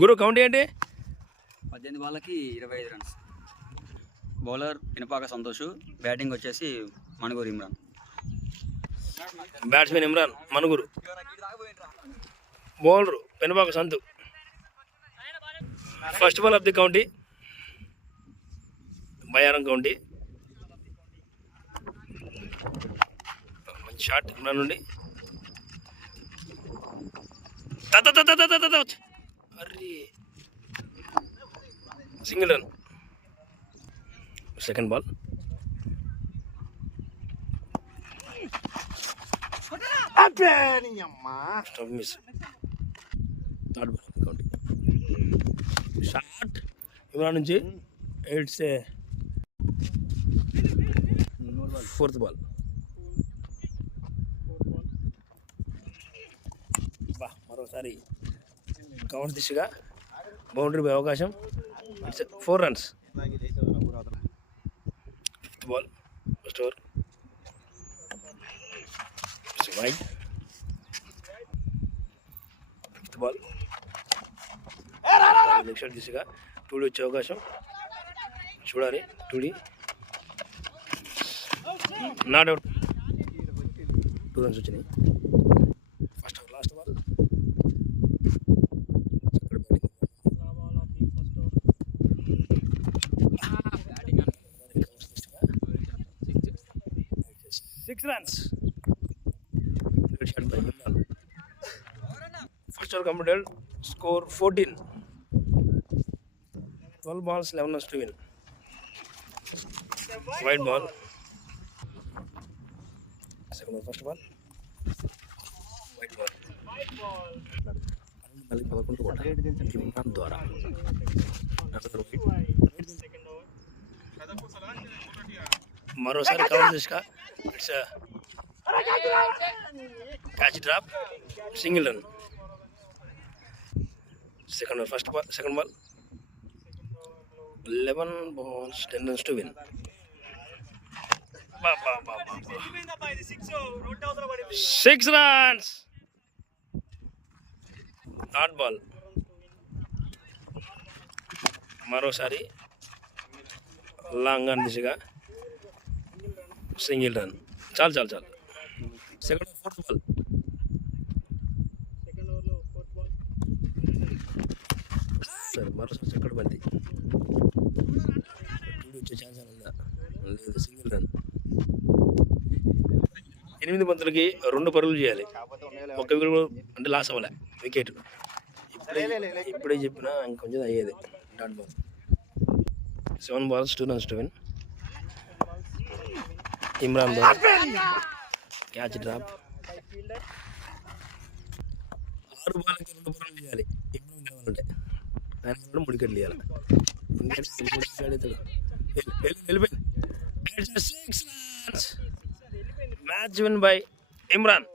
గురు count ఏంటి? 18 బాళ్ళకి 25 runs. Bowler Pinapaka Santosh, batting వచ్చేసి Manuguru Imran. Batsmen Imran, Manuguru. Bowler Pinapaka Santhu. First ball of the county, Bayaram county. మంచి షాట్ ఇమ్రాన్ నుండి. అరే single run. Second ball stump miss. Third ball county. Shot Imran నుంచి. It's a fourth ball. మరోసారి cover దిశగా boundary పై అవకాశం. 4 runs. Fifth ball first over. Wide. Fifth ball next దిశగా టూడీ వచ్చే అవకాశం. చూడాలి టూడీ. Not out. 2 runs వచ్చినాయి. First over last ball. Six runs. First over completed. Score 14. 12 balls, 11 runs to win. Wide ball. Second over, first ball. Wide ball. మళ్ళీ 11 కొట్టాలి ఇమ్రాన్ ద్వారా. మరోసారి కవర్ దిశగా. It's catch drop, single run. Second over first ball. Second ball 11 balls, 10 runs to win. 6 runs. Third ball మరోసారి long on దిశగా single run. చాలు చాలు చాలు. Second over fourth ball. సరే మరోసారి చక్కటి బంతి. వచ్చే ఛాన్స్ ఉందా? లేదు, సింగిల్ రన్. 8 బంతులకి 2 పరుగులు చేయాలి. ఒక వికెట్ అంటే లాస్ అవ్వలే వికెట్. ఇప్పుడే చెప్పినా ఇంకొంచెం అయ్యేది. Dot ball. 7 balls, 2 runs to win. Imran catch drop. 6 బాల్కి 2 పరుగులు చేయాలి ఇమ్రాన్ కావాలంటే. ఆయన 3 వికెట్లు ఇవ్వాలి. వెళ్ళిపోయింది. 6 runs. Match win by Imran.